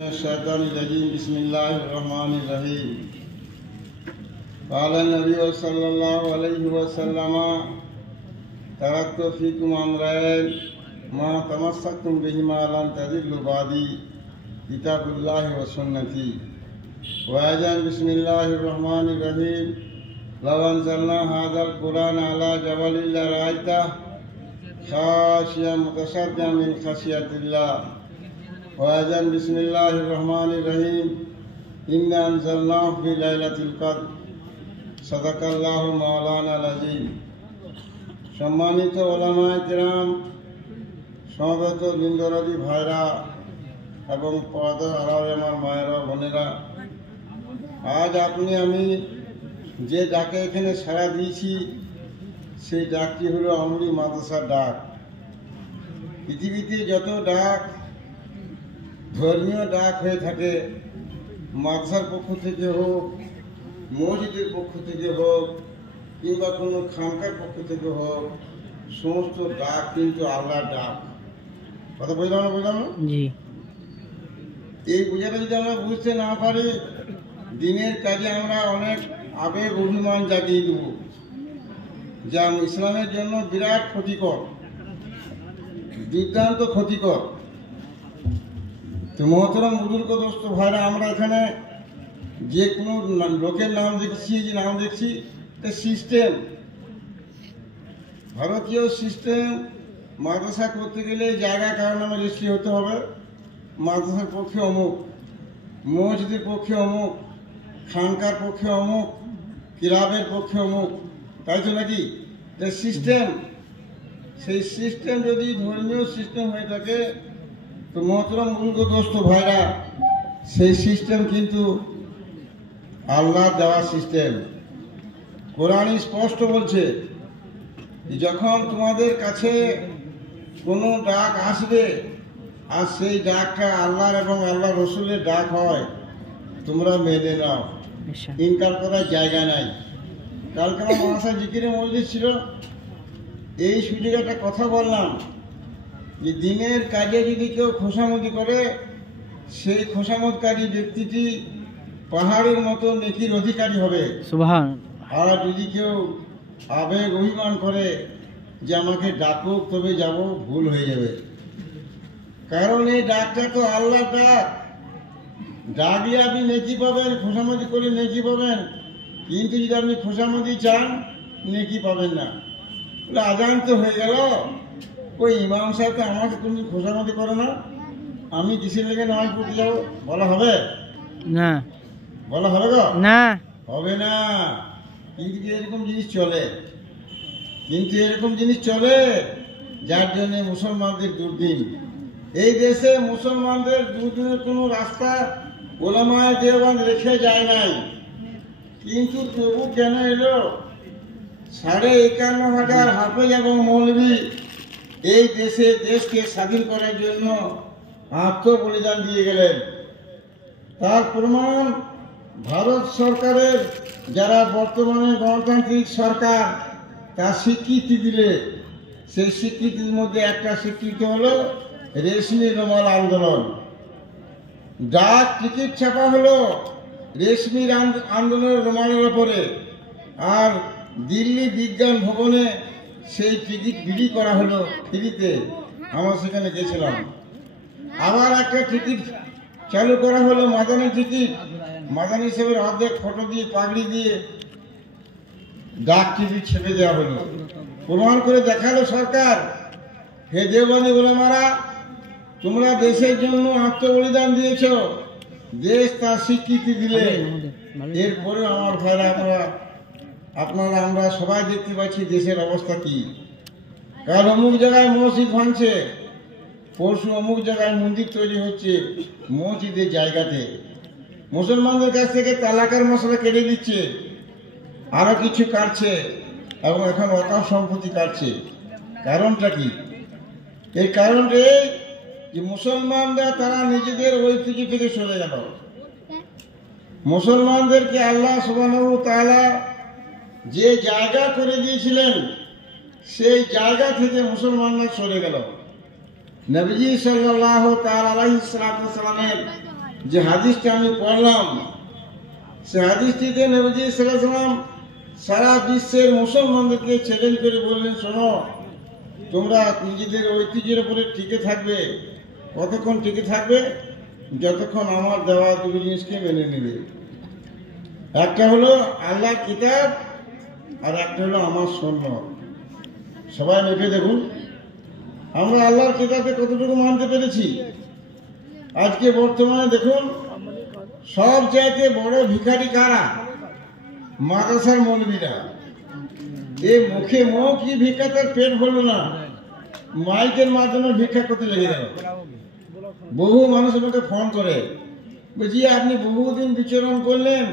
الشيطان الرجيم بسم الله الرحمن الرحيم قال النبي صلى الله عليه وسلم تركت فيكم أمرين ما تمسكتم بهما لن تضلوا بعدي كتاب الله وسنتي وأيضا بسم الله الرحمن الرحيم لو أنزلنا هذا القرآن على جبل لرأيته خاشعا متصدعا من خشية الله وأذن بسم الله الرحمن الرحيم إنا أنزلناه في ليلة القدر صدق الله مولانا العظيم সম্মানিত ওলামায়ে কেরাম, সমবেত বৃন্দরাদি ভাইরা এবং পর্দার আড়ালে আমার মায়েরা বোনেরা, আজ আমি যে ডাকে এখানে সাড়া দিয়েছি সেই ডাকটি হলো আমরি মাদ্রাসার ডাক। পৃথিবীতে যত ডাক ধর্মীয় ডাক হয়ে থাকে, মাদ্রাসার পক্ষ থেকে হোক, মসজিদের পক্ষ থেকে হোক, কিংবা কোনো খানকার পক্ষ থেকে হোক, সমস্ত ডাক কিন্তু আল্লাহর ডাক। কথা বুঝলাম না? জি। এই বোঝাটা যদি আমরা বুঝতে না পারি, দিনের কাজে আমরা অনেক আবেগ অভিমান জাগিয়ে দেব, যা ইসলামের জন্য বিরাট ক্ষতিকর, দুর্দান্ত ক্ষতিকর। তো মহতরম বুজুর্গ দোস্ত ভাইরা, আমরা এখানে যে কোনো লোকের নাম দেখছি সিস্টেম, ভারতীয় সিস্টেম। মাদ্রাসা করতে গেলে জায়গা কারো নামে রেজিস্ট্রি হতে হবে, মাদ্রাসার পক্ষে অমুক, মসজিদের পক্ষে অমুক, খানকার পক্ষে অমুক, ক্লাবের পক্ষে অমুক, তাই তো নাকি? সিস্টেম, সেই সিস্টেম যদি ধর্মীয় সিস্টেম হয়ে থাকে, তো মহতরম বুজুর্গ দোস্ত ভাইরা, সেই সিস্টেম কিন্তু আল্লাহ দেওয়া সিস্টেম। কোরআন স্পষ্ট বলছে, যখন তোমাদের কাছে কোনো ডাক আসবে আর সেই ডাকটা আল্লাহর এবং আল্লাহ রসুলের ডাক হয়, তোমরা মেনে নাও, ইনকার করার জায়গা নাই। কালকে আমার মাদ্রাসা জিকিরে মসজিদ ছিল, এই সুযোগে একটা কথা বললাম যে দিনের কাজে যদি কেউ খোসামদি করে, সেই খোসামদকারী ব্যক্তিটি পাহাড়ের মতো নেকির অধিকারী হবে। আর যদি কেউ আবেগ অভিমান করে যে আমাকে ডাকুক তবে যাব, ভুল হয়ে যাবে। কারণ এই ডাকটা তো আল্লাহর ডাক। ডাকলে আপনি নেকি পাবেন, খোসামদি করে নেকি পাবেন, কিন্তু যদি আপনি খোসামদি চান, নেকি পাবেন না। বলে আজান তো হয়ে গেল, ওই ইমাম সাহেব তো আমাকে তুমি খোসামদি করো না, আমি কিসের লেগে নামাজ পড়তে যাবো? বলা হবে না? বলা হবে গো? না, হবে না। কিন্তু এরকম জিনিস চলে, যার জন্য মুসলমানদের দুর্দিন। এই দেশে মুসলমানদের দুর্দিনের কোনো রাস্তা ওলামায়ে দেওবন্দ রেখে যায় নাই, কিন্তু তবু কেন এলো 51,500 হাফেজ এবং মৌলভী এই দেশকে স্বাধীন করার জন্য আত্মবলিদান দিয়ে গেলেন। তার প্রমাণ ভারত সরকারের যারা বর্তমানে গণতান্ত্রিক সরকার, তার স্বীকৃতি দিলে, সেই স্বীকৃতির মধ্যে একটা স্বীকৃতি হলো রেশমি রুমাল আন্দোলন। ডাক টিকিট ছাপা হলো রেশমির আন্দোলনের রুমালের ওপরে, আর দিল্লি বিজ্ঞান ভবনে সেই টিকিট বিলি করা হলো ফ্রিতে। আমরা সেখানে গেছিলাম। আবার একটা টিকিট চালু করা হলো, মাদানী টিকিট। মাদানী সাহেবের অর্ধেক ফটো দিয়ে, পাগড়ি দিয়ে ডাক টিকিট ছেপে দেওয়া হলো। প্রমাণ করে দেখালো সরকার, হে দেওবন্দি ওলামারা, তোমরা দেশের জন্য আত্মবলিদান দিয়েছ, দেশ তার স্বীকৃতি দিলে। এরপরে আমার ভাইরা, আমরা সবাই দেখতে পাচ্ছি দেশের অবস্থা কি। কাল অমুক জায়গায় মসজিদ ভাঙছে, পরশু অমুক জায়গায় মন্দির তৈরি হচ্ছে মসজিদের জায়গাতে। মুসলমানদের কাছ থেকে তালাকের মশলা কেটে দিচ্ছে, আরো কিছু কাটছে, এবং এখন ওয়াকফ সম্পত্তি কাটছে। কারণটা কি? এই কারণটা এই যে মুসলমানরা তারা নিজেদের ঐতিহ্য থেকে সরে গেল। মুসলমানদেরকে আল্লাহ সুবহানাহু ওয়া তাআলা যে জায়গা করে দিয়েছিলেন, সেই জায়গা থেকে মুসলমানরা সরে গেল। নবীজি সাল্লাল্লাহু তাআলা আলাইহিস সালামের যে হাদিসটা আমি পড়লাম, সে হাদিসটিতে নবীজি সাল্লাল্লাহু আলাইহি ওয়াসাল্লাম সারা বিশ্বের মুসলমানদেরকে চ্যালেঞ্জ করে বললেন, শোনো, তোমরা নিজেদের ঐতিহ্যের উপরে টিকে থাকবে। কতক্ষণ টিকে থাকবে? যতক্ষণ আমার দেওয়া দুটো জিনিসকে মেনে নেবে। একটা হলো আল্লাহর কিতাব, আর একটা হলো আমার সুন্নাত। সবাই মেপে দেখুন আমরা আল্লাহর কিতাবকে কতটুকু মানতে পেরেছি। আজকে বর্তমানে দেখুন সব চাইতে বড় ভিখারি কারা? মাদ্রাসার মৌলবীরা। এ মুখে কি ভিক্ষা, তার পেট ভরলো না, মাইকের মাধ্যমে ভিক্ষা করতে লেগে গেল। বহু মানুষ আমাকে ফোন করে, বলছি আপনি বহুদিন বিচরণ করলেন,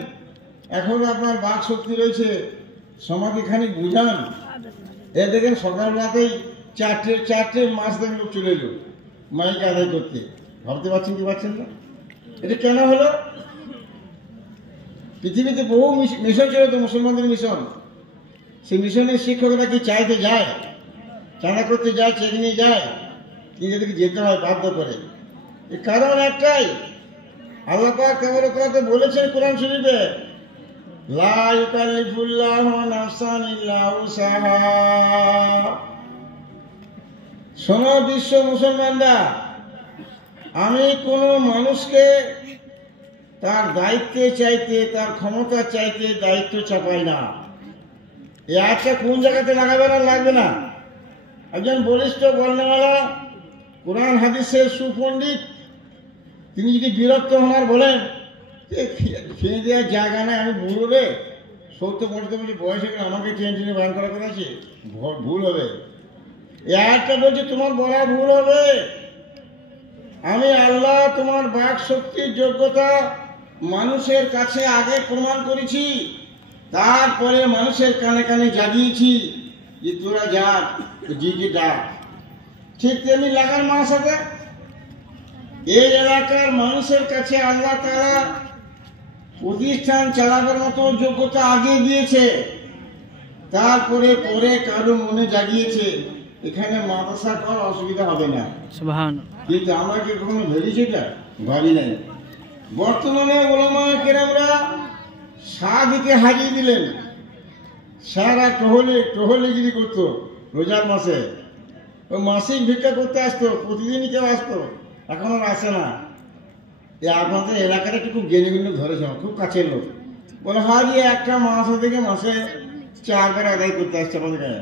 এখন আপনার বাক শক্তি রয়েছে, সমাজে খানিক বুঝান। এ দেখেন সকালবেলাতেই চারটে মাস থেকে লোক চলে এলো মাইক আদায় করতে। ভাবতে পারছেন কি পারছেন না? এটা কেন হলো? পৃথিবীতে বহু মিশন ছিল তো, মুসলমানদের মিশন। সেই মিশনের শিক্ষকরা কি চাইতে যায়, চাঁদা করতে যায়, চেক নিয়ে যায়, কিন্তু এদেরকে যেতে হয় বাধ্য করে। এর কারণ একটাই, আল্লাহ পাক তাবারাকাল্লাহ বলেছেন কোরআন শরীফে, লা ইউকাল্লিফুল্লাহু নাফসান ইল্লা উসাহা। শোনো বিশ্ব মুসলমানরা, আমি কোনো মানুষকে তার দায়িত্বে চাইতে, তার ক্ষমতা চাইতে দায়িত্ব চাপাই না। এই আজটা কোন জায়গাতে লাগাবে না লাগবে না? একজন বলিষ্ঠ বর্ণমালা কোরআন হাদিসের সুপণ্ডিত, তিনি যদি বিরক্ত হওয়ার বলেন যে খেয়ে দেওয়ার জায়গা নেই, আমি ভুল হবে, 70-75 বয়স হয়ে আমাকে টেনে বান করা করেছে, ভুল হবে। এই আয়াতটা বলছে তোমার বলা ভুল হবে। আমি আল্লাহ তোমার বাক শক্তির যোগ্যতা মানুষের কাছে আগে প্রমাণ করেছি, তারপরে মানুষের কানে কানে জাগিয়েছি যে তোরা যা জিকে ডাক। ঠিক তেমনি লাগার মাস সাথে এই এলাকার মানুষের কাছে আল্লাহ তাআলা প্রতিষ্ঠান চালাবার মতো যোগ্যতা আগে দিয়েছে, তারপরে পরে কারো মনে জাগিয়েছে এখানে মাদ্রাসা করার অসুবিধা হবে না। কিন্তু আমরা কি কখনো ভেবেছি? এটা ভাবি নাই। বর্তমানে ওলামায়ে কেরামরা সাদিকে হারিয়ে দিলেন। সারা টহলিগিরি করতো রোজার মাসে, ওই মাসিক ভিক্ষা করতে আসতো, প্রতিদিনই কেউ আসতো, এখন আর আসে না। আপনাদের এলাকাটা একটু খুব গেনিগুলো ধরেছে, খুব কাছের লোক বলে, হারিয়ে একটা মাস থেকে মাসে 4 বার আদায় করতে আসছে আমাদের গায়ে।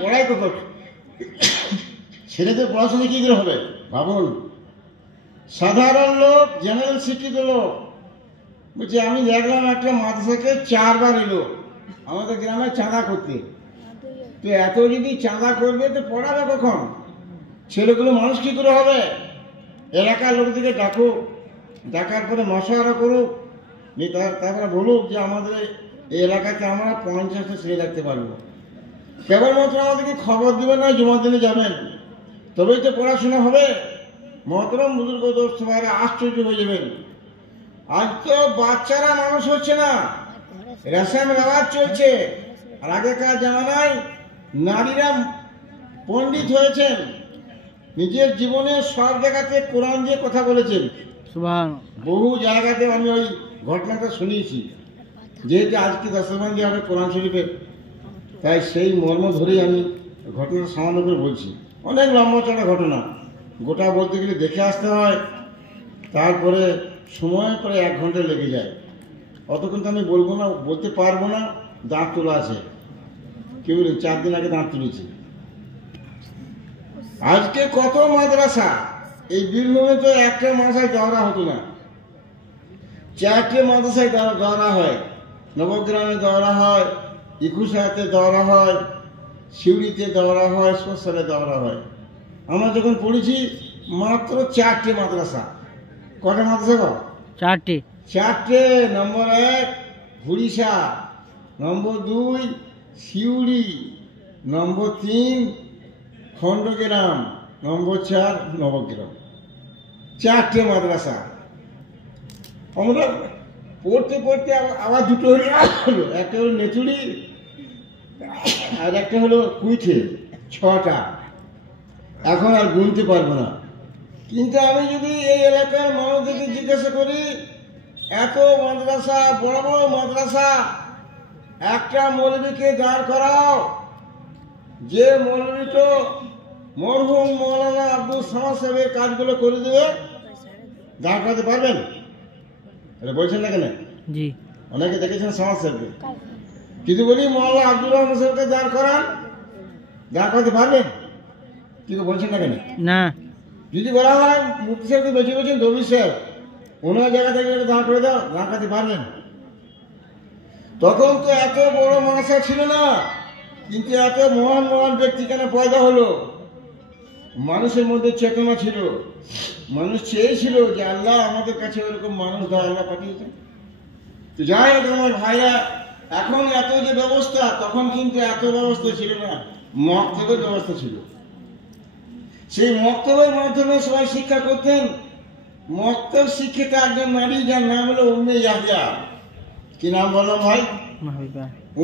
পড়াই কত ছেলেদের পড়াশোনা কি করে হবে ভাবুন। সাধারণ লোক, জেনারেল শিক্ষিত লোক বলছে, আমি দেখলাম একটা মাদ্রাসাকে 4 বার এলো আমাদের গ্রামে চাঁদা করতে। তো এত যদি চাঁদা করবে তো পড়াবে কখন? ছেলেগুলো মানুষ কি করে হবে? এলাকার লোকদেরকে ডাকুক, ডাকার পরে মশারা করুক, তারপরে বলুক যে আমাদের এই এলাকাতে আমরা 50টা ছেলে রাখতে পারবো। কেবলমাত্র আমাদেরকে খবর দেবেন না, জমা দিনে যাবেন, তবেই তো পড়াশোনা হবে। মহতরম বুজুর্গ দোস্ত ভাইরা, আশ্চর্য হয়ে যাবেন। আজ তো বাচ্চারা মানুষ হচ্ছে না, রেশম রেওয়াজ চলছে। আর আগেকার জামানায় নারীরা পণ্ডিত হয়েছেন, নিজের জীবনে সব জায়গাতে কোরআন দিয়ে কথা বলেছেন। বহু জায়গাতে আমি ওই ঘটনাটা শুনিয়েছি, যেহেতু আজকে দশমান দিয়ে হবে কোরআন শরীফের, তাই সেই মর্ম ধরেই আমি ঘটনাটা সামান্য করে বলছি। অনেক লম্বা চড়া ঘটনা, গোটা বলতে গেলে দেখে আসতে হয়, তারপরে সময় করে 1 ঘন্টা লেগে যায়। অতক্ষণ তো আমি বলবো না, বলতে পারবো না। দাঁত তোলা আছে, কেউ 4 দিন আগে দাঁত তুলেছি। আজকে কত মাদ্রাসা, এই বীরভূমে তো একটা মাদ্রাসায় দৌড়া হতো না, 4টে মাদ্রাসায় দৌড়া হয়। নবগ্রামে দৌড়া হয়, 21 দৌড়া হয়, শিউড়িতে দৌড়া হয়, শ্মশানে দৌড়া হয়। আমরা যখন পড়েছি মাত্র 4টে মাদ্রাসা। কটা মাদ্রাসা গো? 4টে। নম্বর 1 হুড়িশা, নম্বর 2 শিউড়ি, নম্বর 3 খণ্ডগ্রাম, নম্বর 4 নবগ্রাম। 4টে মাদ্রাসা। আমরা পড়তে পড়তে আবার দুটো হলো, একটা হলো নেচুড়ি আর একটা হলো কুইঠে, 6টা। এখন আর গুনতে পারবো না। কিন্তু আমি যদি এই এলাকার মানুষদেরকে জিজ্ঞাসা করি, এত মাদ্রাসা, বড় বড় মাদ্রাসা, একটা মৌলবীকে দাঁড় করাও যে মৌলবীটা মরহুম মৌলানা আব্দুল সামাদ সাহেবের কাজগুলো করে দেবে, দাঁড় করাতে পারবেন? এটা বলছেন না কেন? জি, অনেকে দেখেছেন সামাদ সাহেবকে, কিন্তু বলি মৌলানা আব্দুল রহমান সাহেবকে দাঁড় করান, দাঁড় করাতে পারবেন? কিন্তু বলছেন না কেন? না। যদি বলা হয় মুফতি সাহেবকে বেছে বেছেন দবির সাহেব, ওনার জায়গা থেকে দাঁড় করে দাও, দাঁড় করাতে পারবেন? তখন তো এত বড় মাদ্রাসা ছিল না, কিন্তু এত মহান মহান ব্যক্তি কেন পয়দা হলো? মানুষের মধ্যে চেতনা ছিল, মানুষ চেয়েছিল যে আল্লাহ আমাদের কাছে ওরকম মানুষ দাও, আল্লাহ পাঠিয়েছেন। তো যাই হোক আমার ভাইরা, এখন এত যে ব্যবস্থা, তখন কিন্তু এত ব্যবস্থা ছিল না, মক্তবের ব্যবস্থা ছিল। সেই মক্তবের মাধ্যমে সবাই শিক্ষা করতেন। মক্তব শিক্ষিত একজন নারী, যার নাম হলো উম্মে ইয়াহইয়া। কি নাম বললাম ভাই?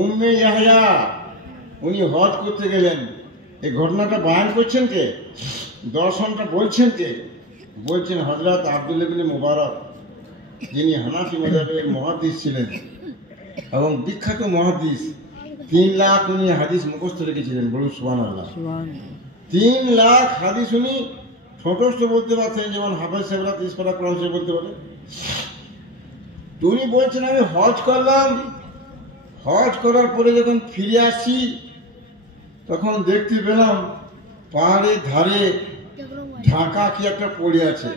উম্মে ইয়াহইয়া। উনি হজ করতে গেলেন। এই ঘটনাটা বয়ান করছেন কে? দর্শনটা বলছেন কে? বলছেন হযরত আব্দুল্লাহ ইবনে মুবারক, যিনি হানাফি মাযহাবের মুহাদ্দিস ছিলেন এবং বিখ্যাত মুহাদ্দিস। 3 লাখ উনি হাদিস মুখস্থ রেখেছিলেন। বলুন সুবহানাল্লাহ। 3 লাখ হাদিস উনি ঠোঁটস্থ বলতে পারছেন, যেমন হাফেজ সাহেবরা 30 পারা কোরআন শরীফ বলতে পারে। উনি বলছেন আমি হজ করলাম, হজ করার পরে যখন ফিরে আসছি তখন দেখতে পেলাম পাহাড়ের ধারে ঢাকা কি একটা পড়ে আছে।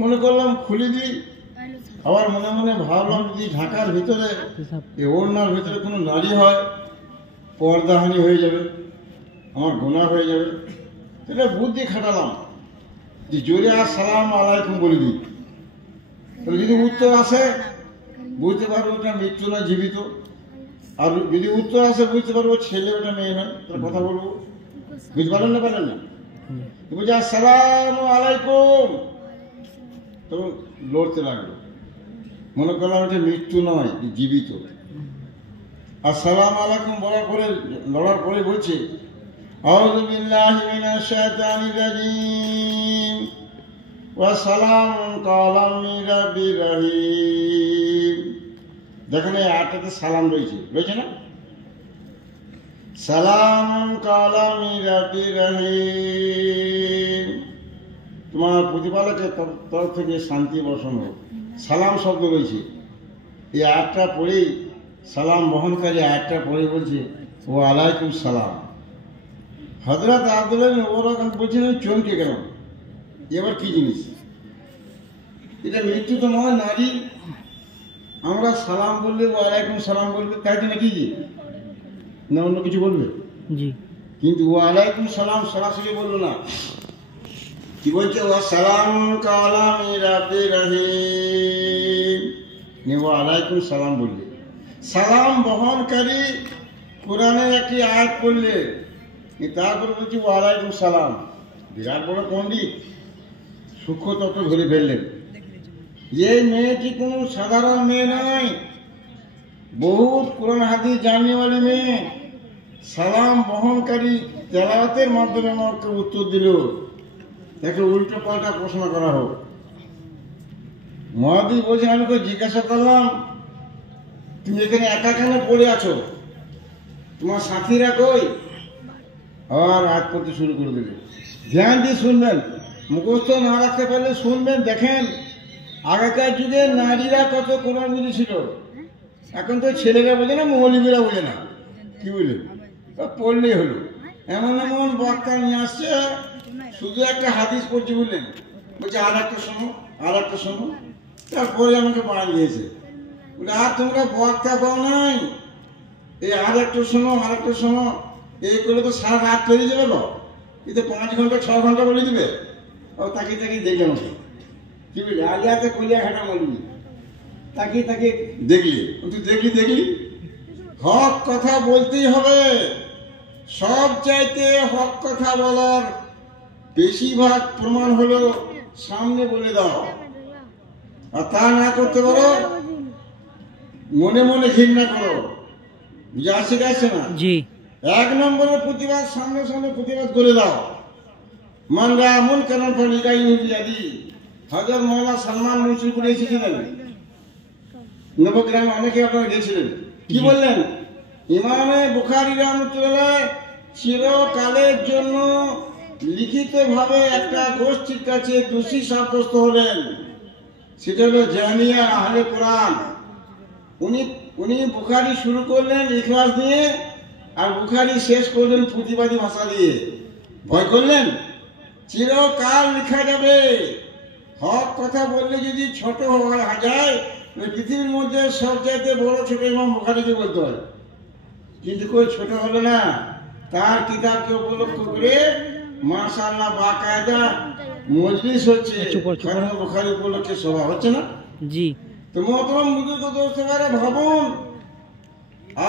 মনে করলাম খুলে দিই, আবার মনে মনে ভাবলাম যদি ঢাকার ভিতরে, ওড়নার ভিতরে কোনো নারী হয়, পর্দাহানি হয়ে যাবে, আমার গুনাহ হয়ে যাবে। এটা বুদ্ধি খাটালাম যে জোরে আসসালামু আলাইকুম বলে দিই। যদি উত্তর আসে বুঝতে পারবো ওটা মৃত্যু না জীবিত, আর যদি উত্তর আসে বুঝতে পারবো ছেলে ওটা মেয়ে নয়, তাহলে কথা বলবো। বুঝতে পারেন না? পারেন না? বলছে আসসালামু আলাইকুম, তখন লড়তে লাগলো। মনে করলাম এটা মৃত্যু নয়, জীবিত। আসসালামু আলাইকুম বলার পরে, লড়ার পরে বলছে আউযু বিল্লাহি মিনাশ শাইতানির রাজিম ওয়া সালামুন কাওলাম মির রাব্বির রহিম। দেখেন এই আয়াতটাতে সালাম রয়েছে, রয়েছে না? সালামুন কাওলাম মির রাব্বির রহিম, তোমার প্রতিপালকের তরফ থেকে শান্তি বর্ষণ হোক। সালাম শব্দ রয়েছে। এই আয়াতটা পড়েই, সালাম বহনকারী আয়াতটা পড়ে বলছে ও আলাইকুম সালাম। হযরত আব্দুল্লাহ ইবনে মুবারক বলছেন চমকে গেলাম, এবার কি জিনিস? এটা মৃত্যু তো নয়, নারী। আমরা সালাম বললে ও আলাইকুম সালাম বলবে, তাই তো নাকি? না অন্য কিছু বলবে? জি। কিন্তু ও আলাইকুম সালাম সরাসরি বললো না, কি বলছে? ও সালাম কাওলাম মির রাব্বির রহিম, ও আলাইকুম সালাম বললে। সালাম বহনকারী কোরআনের একটি আয়াত পড়লে তারপরে বলছি ও আলাইকুম সালাম। বিরাট বড় পণ্ডিত, সূক্ষ্ম তত্ত্ব ধরে ফেললেন। যে মেয়েটি কোনো সাধারণ মেয়ে নয়, বহুত কোরআন হাদিস জানিওয়ালি মেয়ে। সালাম বহনকারী তেলাওয়াতের মাধ্যমে আমাকে উত্তর দিল, তাকে উল্টো পাল্টা প্রশ্ন করা হোক। মুহাদ্দিস বলছেন আমি তো জিজ্ঞাসা করলাম তুমি এখানে একা কেন পড়ে আছো, তোমার সাথীরা কই? আর রাত করতে শুরু করে দিলে। ধ্যান দিয়ে শুনবেন, মুখস্থ না রাখতে পারলে শুনবেন। দেখেন আগেকার যুগে নারীরা কত কোরআন বুঝেছিল, এখন তো ছেলেরা বোঝে না, মৌলবীরা বোঝে না। কি বুঝলেন? পড়লেই হলো। এমন এমন বক্তা নিয়ে আসছে, শুধু একটা হাদিস পড়ছে, বুঝলেন? বলছে আর একটা শোনো, আর একটা শোনো। তারপরে আমাকে বাড়ি দিয়েছে, বলে আর তোমরা বক্তা পাও নাই, এই আর একটু শোনো, আর একটু শোনো। এই করে তো সারা রাত পেরিয়ে যাবে। কিন্তু 5 ঘন্টা 6 ঘন্টা বলে দিবে। ও তাকিয়ে তাকিয়ে দেখে আমাকে, কি বলি আলিয়াতে কলিয়া ঘাটা বলবি, তাকিয়ে তাকিয়ে দেখলি, তুই দেখলি। হক কথা বলতেই হবে। সব চাইতে হক কথা বলার বেশিরভাগ প্রমাণ হলো সামনে বলে দাও, আর তা না করতে পারো মনে মনে ঘৃণা করো। বুঝা শিখাচ্ছে না? জি। 1 নম্বরের প্রতিবাদ সামনে সামনে প্রতিবাদ করে দাও। মান রাআ মুনকারান ফালিয়াগাইয়িরহু বিয়াদি। হযরত মাওলানা সালমান মুন্সি বলে এসেছিলেন, নবগ্রামে অনেকে আপনারা গেছিলেন। কি বললেন? ইমামে বুখারী রাহমাতুল্লাহ চিরকালের জন্য লিখিতভাবে একটা গোষ্ঠীর কাছে দোষী সাব্যস্ত হলেন, সেটা হলো জামিয়া আহলে কোরআন। উনি বুখারী শুরু করলেন ইখলাস দিয়ে, আর বুখারী শেষ করলেন প্রতিবাদী ভাষা দিয়ে। ভয় করলেন? চিরকাল লেখা যাবে। হক কথা বললে যদি ছোট হওয়া যায়, পৃথিবীর মধ্যে সবচাইতে বড় ছোট ইমাম বুখারীকে বলতে হয়, কিন্তু কই ছোট হলো না। তার কিতাবকে উপলক্ষ করে মাশাআল্লাহ বাকায়দা মজলিস হচ্ছে, কারণ বুখারী উপলক্ষে সভা হচ্ছে না জি। তো মোহতরম বুজুর্গ দোস্তরা, ভাবুন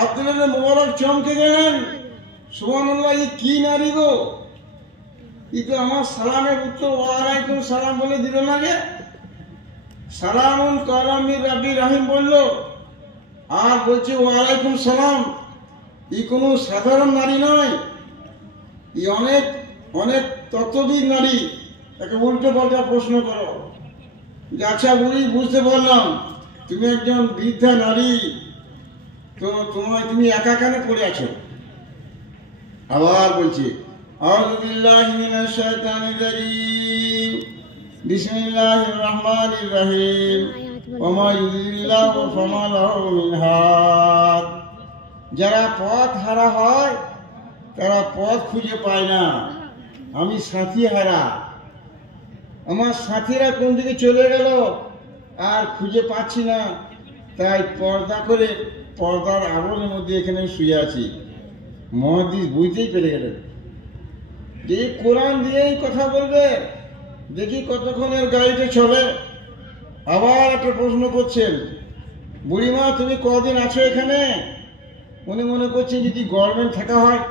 আব্দুল্লাহ মুবারক চমকে গেলেন, সুবহানাল্লাহ, এই কি নারী গো, এই তো আমার সালামের উত্তর ওয়ালাইকুম সালাম বলে দিল না, যে সালামুন কালামির রাব্বি রাহিম বললো, আর বলছে ওয়ালাইকুম সালাম। এই কোনো সাধারণ নারী নয়, এই অনেক অনেক তত্ত্ববিদ নারী। তাকে উল্টো পাল্টা প্রশ্ন করো যে আচ্ছা বুড়ি, বুঝতে পারলাম তুমি একজন বৃদ্ধা নারী, তো তুমি একা কেন পড়ে আছো? আবার বলছি আউযু বিল্লাহি মিনাশ শাইতানির রাজিম, বিসমিল্লাহির রহমানির রহিম, ওয়া মা ইউযিল্লাহু ফামা লাহু মিন হাদ। যারা পথ হারা হয় তারা পথ খুঁজে পায় না। আমি সাথী হারা, আমার সাথীরা কোন দিকে চলে গেল আর খুঁজে পাচ্ছি না, তাই পর্দা করে পর্দার আবরণের মধ্যে এখানে শুয়ে আছি। মুহাদ্দিস বুঝতেই পেরে গেলেন যে কোরআন দিয়েই কথা বলবে, দেখি কতক্ষণের গাড়িতে চলে। আবার একটা প্রশ্ন করছেন, বুড়িমা তুমি কদিন আছো এখানে? উনি মনে করছেন যদি গভর্নমেন্ট থাকা হয়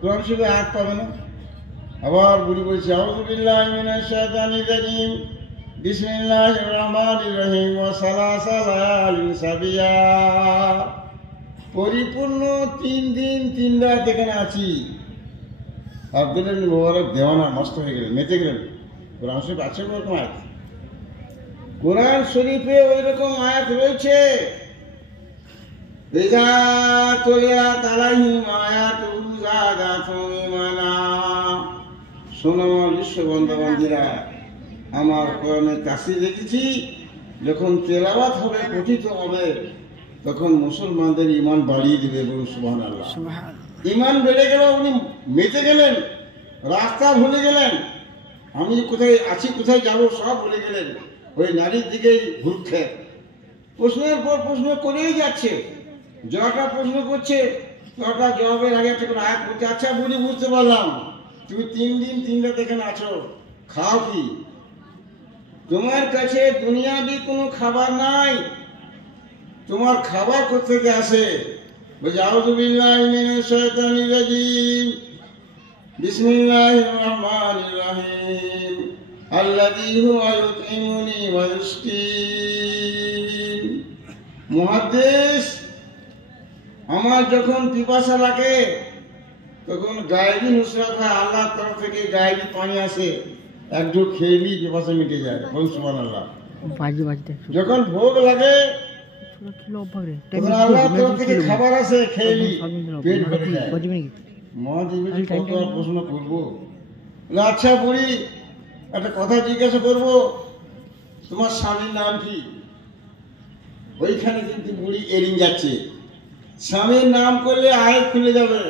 কোরআন শরীফে আয়াত পাবে না। আবার বুড়ি বলছে আউযু বিল্লাহি মিনাশ শাইতানির রাজিম, বিসমিল্লাহির রহমানির রহিম, ওয়া সালাসা লায়ালিন সাবিয়া। পরিপূর্ণ 3 দিন 3 রাত এখানে আছি। আব্দুল্লাহ মুবারক দেওয়ানা মস্ত হয়ে গেলেন, মেতে গেলেন। কোরআন শরীফ আছে ওরকম আয়াত? কোরআন শরীফে ওই রকম আয়াত রয়েছে। ইযা তুলিয়াত আলাইহিম আয়াতুহু যাদাতুহুম ঈমানা। শোনো বিশ্ববন্ধুরা, আমার কোরআনের কাছে দেখেছি যখন তেলাওয়াত হবে, পঠিত হবে, তখন মুসলমানদের ঈমান বাড়িয়ে দেবে। বলুন সুবহানাল্লাহ। ঈমান বেড়ে গেল, উনি মেতে গেলেন, রাস্তা ভুলে গেলেন, আমি কোথায় আছি কোথায় যাব সব ভুলে গেলেন। ওই নারীর দিকেই ঘুরছে, প্রশ্নের পর প্রশ্ন করেই যাচ্ছে। যটা প্রশ্ন করছে তটা জবাবের আগে একটা করে আয়াত করছে। আচ্ছা বুঝি, বুঝতে পারলাম তুমি 3 দিন 3 রাত এখানে আছো, খাও কি? তোমার কাছে দুনিয়াবি কোনো খাবার নাই, তোমার খাবার কোথেকে আসে? বলছে আউযু বিল্লাহি মিনাশ শাইতানির রাজিম, বিসমিল্লাহির রহমানির রহিম, আল্লাযী হুয়া ইউতঈমুনি ওয়া ইউসকিন। মুহাদ্দিস, আমার যখন পিপাসা লাগে তখন গায়েবী নুসরাত হয়, আল্লাহর তরফ থেকে গায়েবী পানি আসে, এক ঢোক খেয়েলি পিপাসা মিটে যায়। বলুন সুবহানাল্লাহ। যখন ভোগ লাগে তখন আল্লাহর তরফ থেকে খাবার আসে, খেয়েলি পেট ভরে যায়। মহাদেবী কত প্রশ্ন করবো। আচ্ছা বুড়ি, একটা কথা জিজ্ঞাসা করবো, তোমার স্বামীর নাম কি? ওইখানে কিন্তু বুড়ি এড়িয়ে যাচ্ছে। স্বামীর নাম করলে আয়াত খুলে যাবে,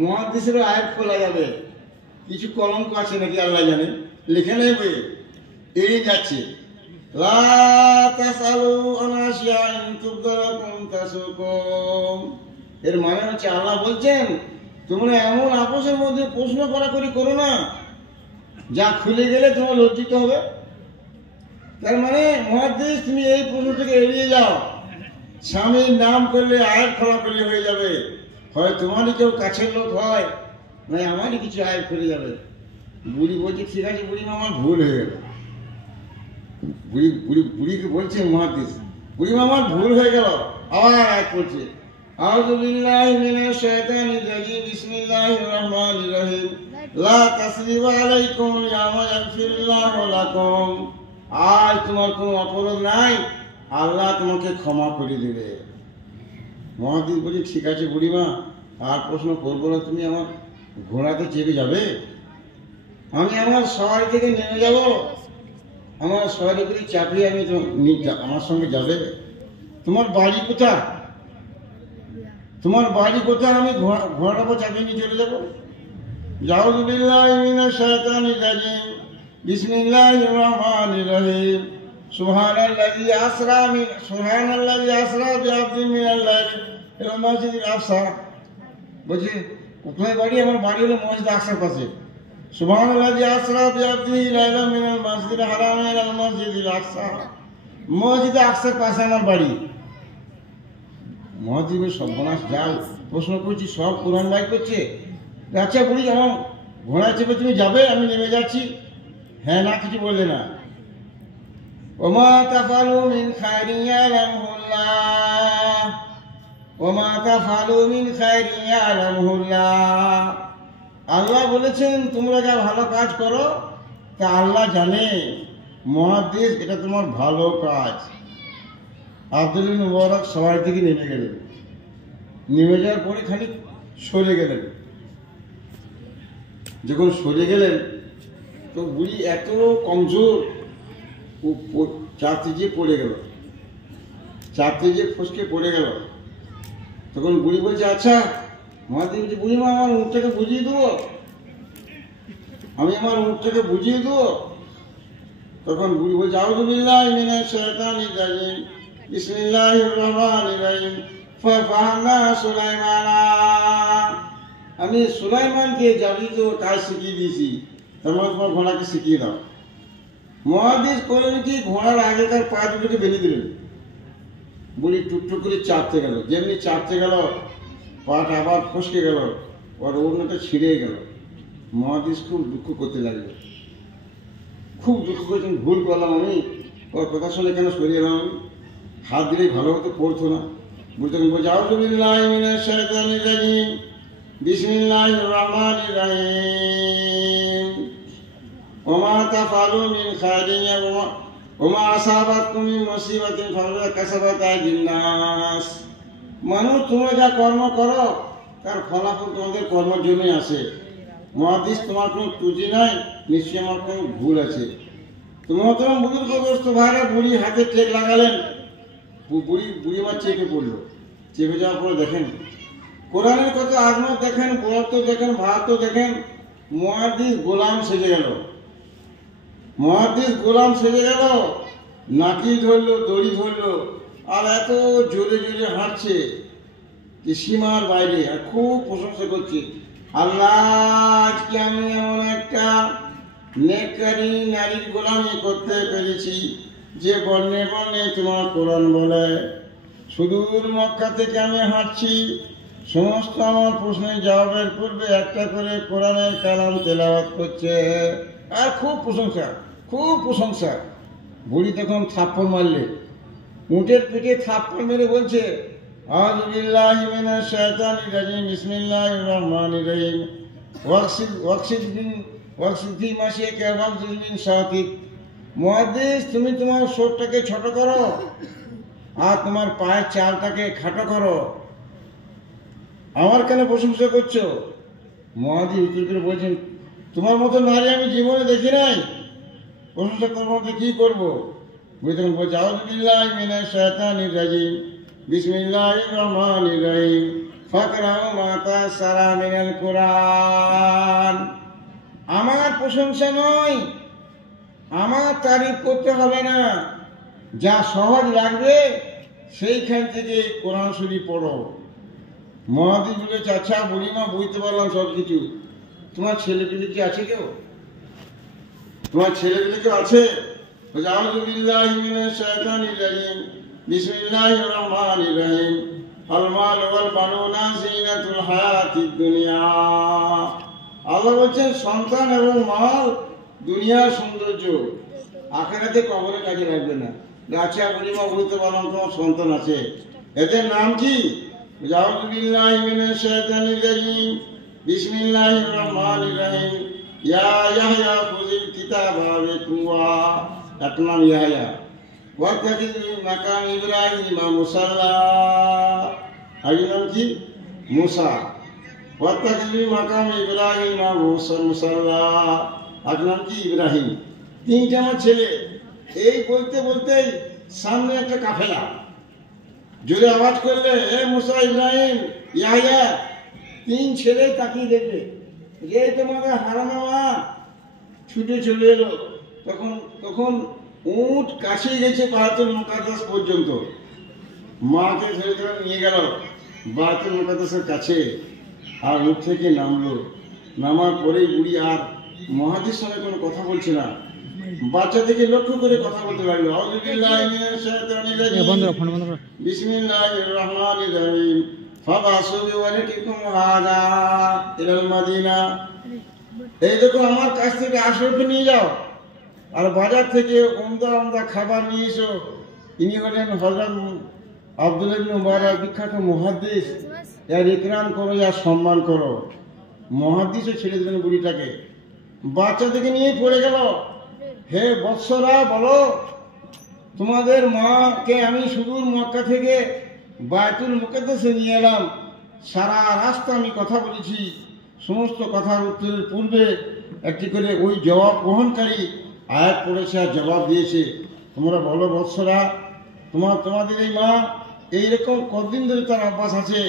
মুহাদ্দিসেরও আয়াত খোলা যাবে। কিছু কলঙ্ক আছে নাকি আল্লাহ জানে, লেখা নেই বই, এড়িয়ে যাচ্ছে। লা তাসালু আন আশিয়াইন তুবদা লাকুম তাসুকুম। এর মানে হচ্ছে আল্লাহ বলছেন তোমরা এমন আপোষের মধ্যে প্রশ্ন করাকরি করো না যা খুলে গেলে তোমার লজ্জিত হবে। তার মানে মুহাদ্দিস, তুমি এই প্রশ্ন থেকে এড়িয়ে যাও। স্বামীর নাম করলে আয়াত খোলা করলে হয়ে যাবে, হয় তোমারই কেউ কাছের লোক হয়, নয় আমারই কিছু আয়াত খুলে যাবে। বুড়ি বলছে ঠিক আছে বুড়িমা, আমার ভুল হয়ে গেল। বুড়িকে বলছে মুহাদ্দিস, বুড়িমা আমার ভুল হয়ে গেল। আবার আয়াত পড়ছে আউযু বিল্লাহি মিনাশ শাইতানির রাজিম, বিসমিল্লাহির রহমানির রহিম, লা তাসরিবা আলাইকুম ইয়াওমা ইয়াগফিরুল্লাহু লাকুম, আজ তোমার কোনো অপরাধ নাই, আল্লাহ তোমাকে ক্ষমা করে দেবে। মহাদিস বলি, ঠিক আছে বুড়িমা, আর প্রশ্ন করবো না, তুমি আমার ঘোড়াতে চেপে যাবে, আমি আমার সওয়ারি থেকে নেমে যাব, আমার সওয়ারি করে চাপিয়ে আমি আমার সঙ্গে যাবে। তোমার বাড়ি কোথায়, তোমার বাড়ি কোথায়, আমি ঘোড়ার উপর চাপিয়ে নিয়ে চলে যাবো। আউযু বিল্লাহি মিনাশ শাইতানির রাজিম, বিসমিল্লাহির রহমানির রহিম, সুবহানাল্লাযী আসরা বিআবদিহি মিনাল লাইলি ইলাল মাসজিদিল আকসা। বলছি কোথায় বাড়ি, আমার বাড়ি হলো মসজিদ আকসার পাশে। সুবহানাল্লাযী আসরা বিআবদিহি লাইলাম মিনাল মাসজিদিল হারাম ইলাল মাসজিদিল আকসা, মসজিদ আকসার পাশে আমার বাড়ি। মহাদেবের সর্বনাশ, যাও প্রশ্ন করছি সব কোরআন বাইর করছে। আচ্ছা বুড়ি, আমার ঘোড়ায় চেপে তুমি যাবে, আমি নেমে যাচ্ছি। হ্যাঁ না কিছু বললে না। ওমা তাফালু মিন খায়রিন ইয়ালামুল্লাহ, ওমা তাফালু মিন খায়রিন ইয়ালামুল্লাহ। আল্লাহ বলেছেন তোমরা যা ভালো কাজ করো তা আল্লাহ জানে। মহাদেশ, এটা তোমার ভালো কাজ। আব্দুল মুবারক সওয়ারি থেকে নেমে গেলেন, নেমে যাওয়ার পরে খানিক সরে গেলেন। যখন সরে গেলেন তো বুড়ি এত কমজোর, ও চাপতে যেয়ে পড়ে গেল, চাপতে যেয়ে ফসকে পড়ে গেল। তখন বুড়ি বলছে, আচ্ছা মহাদেব বলছে, বুড়িমা আমার উঁটটাকে বুঝিয়ে দেবো, আমি আমার উঁটটাকে বুঝিয়ে দেবো। তখন বুড়ি বলছে, আউযু বিল্লাহি মিনাশ শাইতানির রাজিম, বিসমিল্লাহির রহমানির রহিম, ফাফাহামনা সুলাইমানা। আমি সুলাইমানকে যাবতীয় কাজ শিখিয়ে দিয়েছি, তোমরা তোমার ঘোড়াকে শিখিয়ে দাও। মহাদেশ করলেন কি, ঘোড়ার আগেকার পা দুটোকে বেরিয়ে দিলেন। বুড়ি টুকটুক করে চাপতে গেল, যেমনি চাপতে গেল পাটা আবার ফসকে গেল, ওর ওড়নাটা ছিঁড়ে গেল। মহাদেশ খুব দুঃখ করতে লাগলো, খুব দুঃখ করেছেন, ভুল করলাম আমি, ওর কথা শুনে কেন সরিয়ে এলাম, হাত দিলেই ভালো হতো, পড়তো না। বুড়ি তখন বলছে, আউযু বিল্লাহি মিনাশ শাইতানির রাজিম, বিসমিল্লাহির রহমানির রহিম, ওমা তাফালু মিন খায়রিন ওমা আসাবাতকুম মিন মুসিবাতিন ফাবিমা কাসাবাত আইদিন নাস। মানুষ তোমরা যা কর্ম করো তার ফলাফল তোমাদের কর্মের জন্যই আসে। মহাদেশ, তোমার কোনো ত্রুটি নাই, নিশ্চয়ই আমার কোনো ভুল আছে। তোমার বুজুর্গগ্রস্ত ভাইরা বুড়ি হাতে টেক লাগালেন, বুড়িমা চেপে পড়লো। চেপে যাওয়ার পরে দেখেন কোরআনের কত আজমত দেখেন, বরত্ব দেখেন, ভারত দেখেন। মহাদেশ গোলাম সেজে গেল, মহাদেশ গোলাম সেজে গেল, নাকি ধরলো, দড়ি ধরলো, আর এত জোরে জোরে হাঁটছে যে সীমার বাইরে, আর খুব প্রশংসা করছে, আল্লাহ আজকে আমি এমন একটা নেককারী নারীর গোলামি করতে পেরেছি যে বর্ণে বর্ণে তোমার কোরআন বলে। সুদূর মক্কা থেকে আমি হাঁটছি, সমস্ত আমার প্রশ্নের জবাবের পূর্বে একটা করে কোরআনের কালাম তেলাওয়াত করছে, আর খুব প্রশংসা, খুব প্রশংসা। বুড়ি তখন থাপ্পড় মারলে, উটের পিঠে থাপ্পড় মেরে বলছে, আউযু বিল্লাহি মিনাশ শাইতানির রাজিম, বিসমিল্লাহির রহমানির রহিম, ওয়াকসিদ ফি মাশিকা ওয়াকসিদ মিন সাওতিক। মুহাদ্দিস, তুমি তোমার সোরটাকে ছোট করো আর তোমার পায়ের চালটাকে খাটো করো, আমার কেন প্রশংসা করছো? মুহাদ্দিস উত্তর করে বলছেন, তোমার মতো নারী আমি জীবনে দেখি নাই, প্রশংসা করবো তো কি করবো? তখন বলছে, আউযু বিল্লাহি মিনাশ শাইতানির রাজিম, বিসমিল্লাহির রহমানির রহিম, ফাকরাউ মা তায়াসসারা মিনাল কুরআন। আমার প্রশংসা নয়, আমার তারিফ করতে হবে না, যা সহজ লাগবে সেইখান থেকে কোরআন শরীফ পড়ো। মহাদেব বলেছে, আচ্ছা বুড়িমা বুঝতে পারলাম সব কিছু, তোমার ছেলেপিলে কি আছে কেউ? তোমার ছেলেপিলে কেউ আছে? আউযু বিল্লাহি মিনাশ শাইতানির রাজিম, বিসমিল্লাহির রহমানির রহিম, আল মাল ওয়াল বানুনা জিনাতুল হায়াতিদ দুনিয়া। আল্লাহ বলছেন, সন্তান এবং মাল দুনিয়ার সৌন্দর্য, আখিরাতে কবরে কাজে লাগবে না। আচ্ছা বুড়িমা বুঝতে পারলাম তোমার সন্তান আছে, এদের নাম কি? আউযু বিল্লাহি মিনাশ শাইতানির রাজিম, বিসমিল্লাহির রহমানির রহিম। ইয়া ইয়াহইয়া খুযিল কিতাবা বিকুওয়া। এক নাম ইয়াহইয়া। ওয়াত্তাখিয মাকাম ইব্রাহিম মুসাল্লা। আরেক নাম কি? মুসা। ওয়াত্তাখিয মাকাম ইব্রাহিম মুসাল্লা। আর নাম কি? ইব্রাহিম। তিনটা আমার ছেলে। এই বলতে বলতেই সামনে একটা কাফেলা জোরে আওয়াজ করলে, এ মুসা, ইব্রাহিম, ইয়াহইয়া। তিন ছেলে তাকিয়ে দেখবে, যে তোমাদের হারানো মা ছুটে চলে এলো। তখন উট কাছে গেছে বায়তুল মুকাদ্দাস পর্যন্ত। মাকে ধরে ধরে নিয়ে গেল বায়তুল মুকাদ্দাসের কাছে, আর উঠ থেকে নামলো। নামার পরেই বুড়ি আর মহাজির সঙ্গে কোনো কথা বলছে না, বাচ্চা থেকে লক্ষ্য করে কথা বলতে লাগলো। আউযুবিল্লাহি মিনাশ শাইতানির রাজিম। বিসমিল্লাহির রহমানির রহিম। ফাবাসু বিওয়ালিদিকুম হাযা ইলাল মাদিনা। এই দেখো, আমার কাছ থেকে আশরফকে নিয়ে যাও, আর বাজার থেকে উমদা খাবার নিয়ে এসো। ইনি হলেন হযরত আব্দুল্লাহ ইবনে মুবারক, বিখ্যাত মুহাদ্দিস। এর ইকরাম করো, আর সম্মান করো। মুহাদ্দিসও ছেড়ে দিলেন বুড়িটাকে, বাচ্চা থেকে নিয়ে পড়ে গেল। হে বৎসরা, বলো, তোমাদের মাকে আমি সুদূর মক্কা থেকে বায়তুল মুকাদ্দাসে নিয়ে এলাম। সারা রাস্তা আমি কথা বলেছি। সমস্ত কথার উত্তরের পূর্বে একটি করে ওই জবাব গ্রহণকারী আয়াত পড়েছে আর জবাব দিয়েছে। তোমরা বলো বৎসরা, তোমাদের এই মা এইরকম কতদিন ধরে তার অভ্যাস আছে?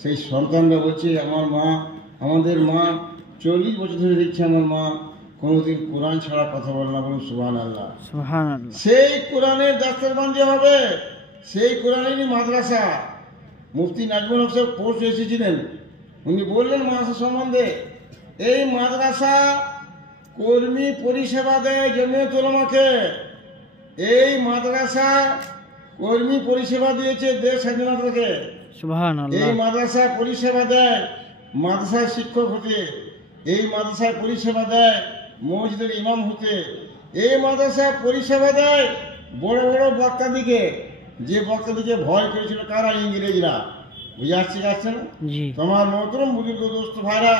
সেই সন্তানরা বলছে, আমাদের মা 40 বছর ধরে দেখছি আমার মা কোনোদিন কোরআন ছাড়া কথা বলে না। বলুন সুবহানাল্লাহ। সেই কোরআনের দাস্তারবান্দি হবে, সেই কোরআনেরই মাদ্রাসা। মুফতি নাজমুল হক সাহেব পোস্ট এসেছিলেন, উনি বললেন মাদ্রাসা সম্বন্ধে, এই মাদ্রাসা কর্মী পরিষেবা দেয় জমিয়ত উলামাকে। এই মাদ্রাসা কর্মী পরিষেবা দিয়েছে দেশ স্বাধীনতা থেকে। এই মাদ্রাসা পরিষেবা দেয় মাদ্রাসার শিক্ষক হতে, এই মাদ্রাসায় পরিষেবা দেয় মসজিদের ইমাম হতে, এই মাদ্রাসা পরিষেবা দেয় বড় বড় বক্তাদিকে। যে বক্তাদিকে ভয় করেছিল কারা? ইংরেজরা। বুঝে আসছে না? তোমার মহতরম বুজুর্গ দোস্ত ভাইরা,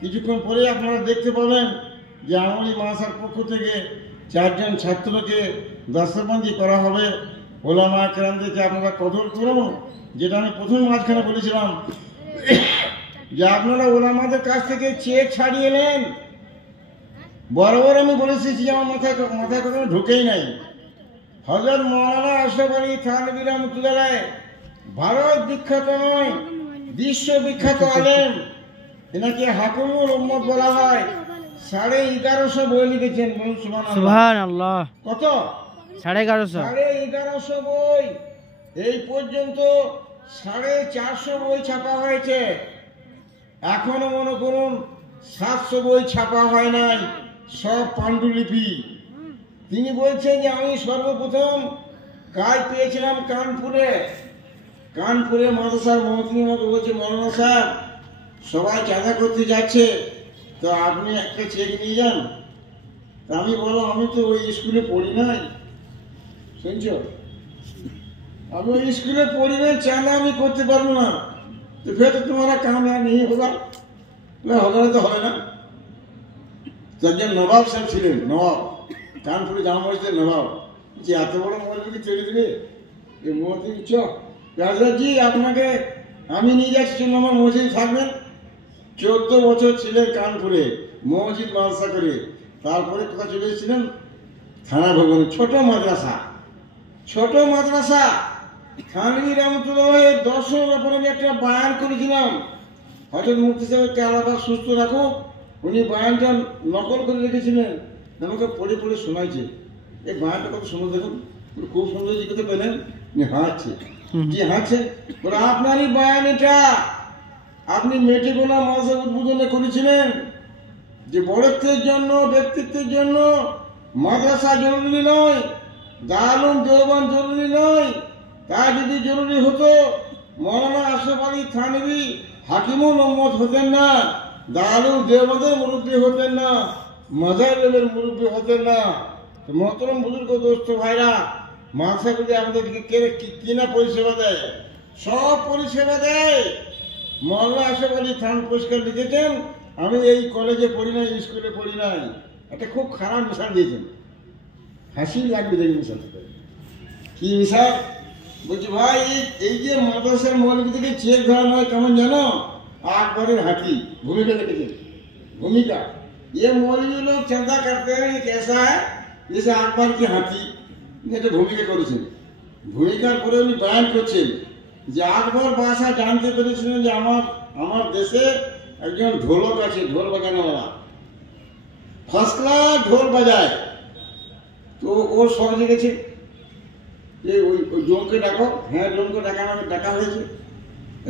কিছুক্ষণ পরে আপনারা দেখতে পাবেন যে আমলি মাদ্রাসার পক্ষ থেকে 4 জন ছাত্রকে দাস্তারবান্দি করা হবে। ওলামা কেরামদেরকে আপনারা কদর করুন। যেটা আমি প্রথম মাঝখানে বলেছিলাম যে আপনারা ওলামাদের কাছ থেকে চেক ছাড়িয়ে নেন। বরাবর আমি বলেছি যে আমার মাথায় কখনো ঢুকেই নাই। হযরত মাওলানা আশরাফ আলী থানভী রাহমাতুল্লাহ ভারত বিখ্যাত নয়, বিশ্ব বিখ্যাত আলেম। এনাকে হাকিমুল উম্মত বলা হয়। 1150 বই লিখেছেন। বলুন সুবহানাল্লাহ। কত? 1150 বই। এই পর্যন্ত 450 বই ছাপা হয়েছে। এখনো মনে করুন 700 বই ছাপা হয় নাই, সব পাণ্ডুলিপি। তিনি বলছেন যে আমি সর্বপ্রথম কাজ পেয়েছিলাম কানপুরে মাদ্রাসার মহতিম আমাকে বলছে, মৌলানা সাহেব সবাই চাঁদা করতে যাচ্ছে, তো আপনি একটা চেক নিয়ে যান। তা আমি বলো, আমি তো ওই স্কুলে পড়ি নাই। শুনছ? আমি ওই স্কুলে পড়ি নাই, চাঁদা আমি করতে পারবো না। তো ফের তোমারা কামনা নেই হোগা, হবে তো হবে না। একজন নবাব সাহেব ছিলেন, নবাব, কানপুরে জামা মসজিদের নবাব। যে এত বড় মসজিদকে চলে দেবে এই মসজিদ? রাজাজি, আপনাকে আমি নিয়ে যাচ্ছি, আমার মসজিদ থাকবেন। 14 বছর ছিলেন কানপুরে, মসজিদ মাদ্রাসা করে। তারপরে কোথায় চলে এসেছিলেন? থানা ভবনে। ছোট মাদ্রাসা। থানভী রাহমাতুল্লাহ 10 ব্যাপারে আমি একটা বয়ান করেছিলাম। হযরত মুফতি সাহেবকে আল্লাহ সুস্থ রাখুক, উনি বয়ানটা নকল করে রেখেছিলেন, আমাকে পড়ে শোনাইছে। এই বয়ানটা কত সুন্দর দেখুন, খুব সুন্দর জিজ্ঞাসা পেলেন। হাঁটছে, জি হাঁটছে। ওরা আপনারই বয়ান এটা। আপনি মেটিগোনা মাদ্রাসা উদ্বোধনে করেছিলেন যে বড়ত্বের জন্য, ব্যক্তিত্বের জন্য মাদ্রাসা জরুরি নয়, দারুল দেওবন্দ জরুরি নয়। তা যদি জরুরি হতো মৌলানা আশরাফ আলী থানভী হাকিমুল উম্মত হতেন না, দারুল দেওবন্দের মুরব্বী হতেন না, মাযহাবের মুরব্বী হতেন না। তো মহতরম বুজুর্গ দোস্ত ভাইরা, মাদ্রাসাগুলি আমাদেরকে কিনা পরিষেবা দেয়? সব পরিষেবা দেয়। মহল্লা আসে বলি থান পরিষ্কার লিখেছেন, আমি এই কলেজে পড়ি নাই, স্কুলে পড়ি নাই। একটা খুব খারাপ মিশাল দিয়েছেন, হাসি লাগবে দেখি মিশালটা কি মিশাল। বলছি ভাই এই যে মাদ্রাসার মৌলবী থেকে চেক ধরানো হয় কেমন জানো? আকবরের হাতি ভূমিকা লিখেছেন, भूमिका। ये मौलवी लोग चिंता करते हैं ये कैसा है जैसे আকবর কি হাতি, এটা ভূমিকা করেছেন। ভূমিকার পরে উনি বয়ান করছেন যে আকবর বাদশাহ জানতে পেরেছিলেন যে আমার দেশে একজন ঢোলক আছে, ঢোল বাজানোওয়ালা, ফার্স্ট ক্লাস ঢোল বাজায়। তো ওর শখ জেগেছে যে ওই জমকে ডাকো। হ্যাঁ, জমকে ডাকা হয়েছে।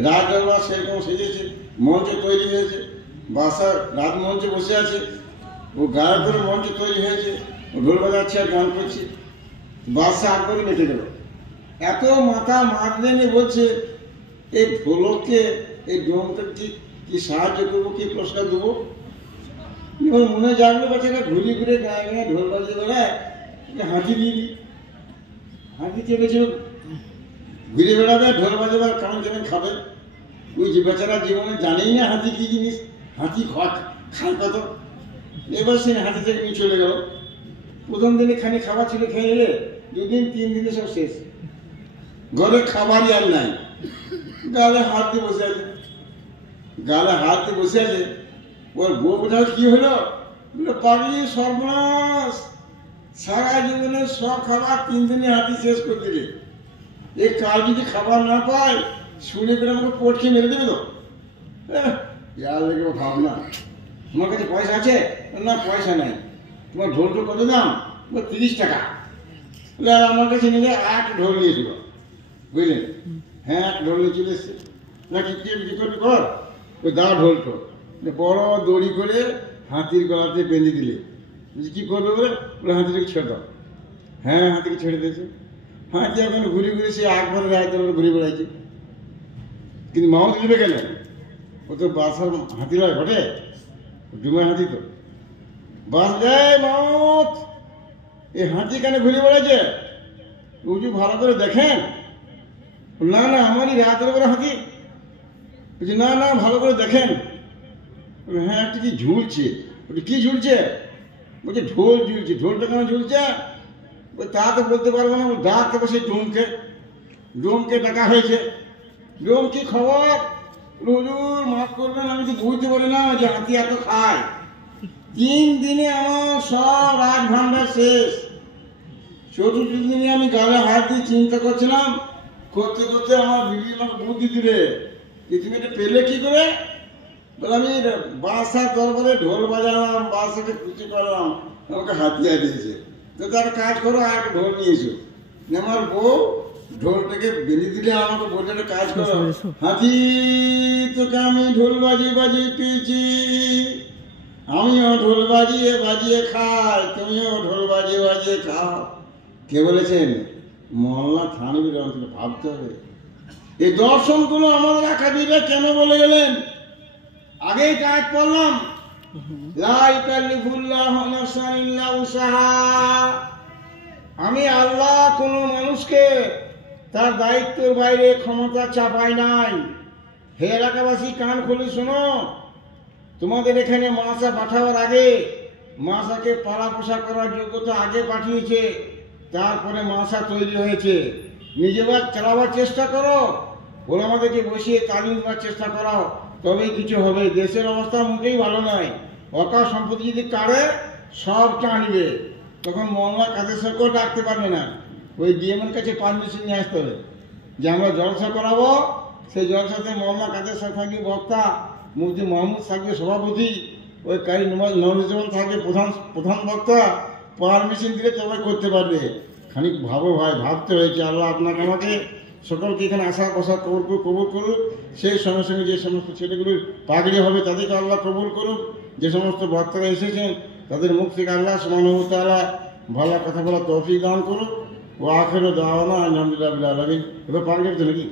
রাজ দরবার সেরকম সেজেছে, মঞ্চ তৈরি হয়েছে, বাদশাহ রাজমঞ্চে বসে আছে, ও গায়ের করে মঞ্চ তৈরি হয়েছে, ও ঢোল বাজাচ্ছে আর গান করছে। বাদশাহ আকবরই বেঁচে গেল। এত মাথা মারলেন, বলছে এই ঢোলককে এই ডোমকে কি সাহায্য করবো, কি পুরস্কার দেবো। মনে জানলো বাচ্চাটা ঘুরে ঘুরে গায়ে গায়ে ঢোল বাজিয়ে বেড়ায়, হাতি দিয়ে দিই। হাতি চেপেছিল ঘুরে বেড়াবে, ঢোল বাজাবে, কেমন কেমন খাবে। ওই যে বেচারা জীবনে জানেই না হাতি কি জিনিস, হাতি খায় কত। এবার সে হাতি থেকে নিয়ে চলে গেল। প্রথম দিনে খানি খাবার ছিল, খেয়ে এলে 2 দিন 3 দিনে সব শেষ, ঘরে খাবারই আর নাই। গালে হাত দিয়ে বসে আছে, গালে হাত দিয়ে বসে আছে। ওর বউ বোঝা কি হলো, পাগলি সর্বনাশ, সারা জীবনে সব খাবার 3 দিনে হাতি শেষ করে দিলে। এই কাল যদি খাবার না পায় শুনে করে আমাকে পটকে মেরে দেবে তো। ইয়ার লেগে ভাবনা, তোমার কাছে পয়সা আছে? না, পয়সা নাই। তোমার ঢোলটা কত দাম? 30 টাকা। বলে আর আমার কাছে নিলে 8 ঢোল নিয়েছিল, বুঝলেন? হ্যাঁ, 8 ঢোল নিয়ে চলে এসছে। না কি বিক্রি করবি কর, ওই দাও ঢোলটো। বড় দড়ি করে হাতির গলাতে বেঁধে দিলে। কি করবে বলে হাতিটাকে ছেড়ে দাও। হ্যাঁ, হাতিকে ছেড়ে দিয়েছে। হাতি এখন ঘুরে ঘুরে সে আকবরের রায়তে ঘুরে বেড়াইছে। কিন্তু মাও দিবে কেন? ও তো বাসার হাতি নয় ঘটে, ডুমের হাতি তো। বাস যায় মাউত, এই হাতি কেন ঘুরে বেড়াইছে? উজু ভালো করে দেখেন। না না, আমারই রাতের বেলা হাতি। বলছি না না, ভালো করে দেখেন। হ্যাঁ, একটা কি ঝুলছে। বলছি কি ঝুলছে? বলছে ঢোল ঝুলছে। ঢোলটা কেন ঝুলছে? তা তো বলতে পারবো না। ডাকতে বসে ডোমকে ডাকা হয়েছে। ডোম কি খবর? হুজুর মাফ করবেন, আমি তো বুঝতে পারি না যে হাতি এত খায়। 3 দিনে আমার সব রাত ভান্ডার শেষ। 4th দিনে আমি গালে হাত দিয়ে চিন্তা করছিলাম, করতে করতে আমার বিবি আমাকে বুদ্ধি দিলে যে তুমি এটা পেলে কি করে? বলে আমি বাদশার দরবারে ঢোল বাজালাম, বাদশাকে খুশি করলাম, আমাকে হাতিয়ার দিয়েছে। তো তার কাজ করো, আর একটা ঢোল নিয়েছো। আমার বউ ঢোলটাকে বেঁধে দিলে আমাকে বলতে একটা কাজ করো, হাতি তোকে আমি ঢোল বাজিয়ে পেয়েছি, আমিও ঢোল বাজিয়ে বাজিয়ে খাই, তুমিও ঢোল বাজিয়ে খাও। কে বলেছেন? মোল্লা থানভীর রহমতুল্লাহ। ভাবতে হবে এই দর্শনগুলো আমাদের আকাবিরা কেন বলে গেলেন। আগেই কাজ পড়লাম, আমি আল্লাহ কোন মানুষকে তার দায়িত্বের বাইরে ক্ষমতা চাপাই নাই। হে এলাকাবাসী, কান খুলে শোনো। তোমাদের এখানে মাসা পাঠাবার আগে মাসাকে পালা পোষা করার যোগ্যতা আগে পাঠিয়েছে, তারপরে মাসা তৈরি হয়েছে। নিজেবার চালাবার চেষ্টা করো, ওলামাদেরকে বসিয়ে তালিম দেওয়ার চেষ্টা করো, তবেই কিছু হবে। দেশের অবস্থা মোটেই ভালো নয়। অকাল সম্পত্তি যদি কাড়ে সব টানবে, তখন মোল্লা কাদের সরকার ডাকতে পারবে না। ওই ডিএমের কাছে পারমিশন নিয়ে আসতে হবে যে আমরা জলসা করাবো। সেই জলসাতে মোল্লা কাদের থাকবে বক্তা, মুফতি মোহাম্মদ থাকবে সভাপতি, ওই কারি নজরুল থাকবে প্রধান বক্তা। পারমিশন দিলে তবে করতে পারবে। খানিক ভাবো ভাই, ভাবতে হয়েছে। আল্লাহ আপনাকে আমাকে সকলকে এখানে আসার বসার কবুল করুক। সেই সঙ্গে সঙ্গে যে সমস্ত ছেলেগুলো পাগড়ি হবে তাদেরকে আল্লাহ কবুল করুক। যে সমস্ত বক্তারা এসেছেন তাদের মুখ থেকে আল্লাহ সুবহানাহু ওয়া তাআলা ভালো কথা বলার তৌফিক দান করুক। ও আখিরু দাওয়ানা আলহামদুলিল্লাহি রাব্বিল আলামিন। এবার পাগড়ি তো নাকি